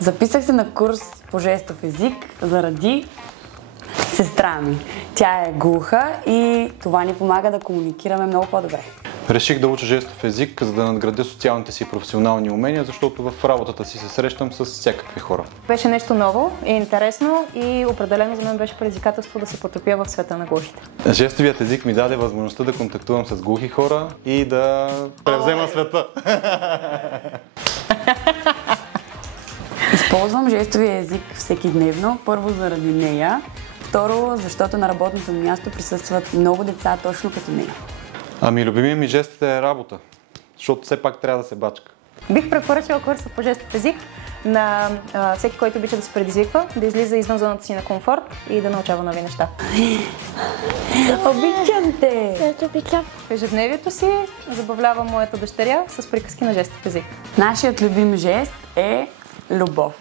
Записах се на курс по жестов език заради сестра ми. Тя е глуха и това ни помага да комуникираме много по-добре. Реших да уча жестов език, за да надградя социалните си и професионални умения, защото в работата си се срещам с всякакви хора. Беше нещо ново и интересно и определено за мен беше предизвикателство да се потопя в света на глухите. Жестовият език ми даде възможността да контактувам с глухи хора и да превзема света. Използвам жестовия език всекидневно, първо заради нея, второ защото на работното място присъстват много деца точно като нея. Ами любимият ми жест е работа, защото все пак трябва да се бачка. Бих препоръчала курса по жестов език на всеки, който обича да се предизвиква, да излиза извън зоната си на комфорт и да научава нови неща. Обичам те! В ежедневието си забавлявам моята дъщеря с приказки на жестов език. Нашият любим жест е любов.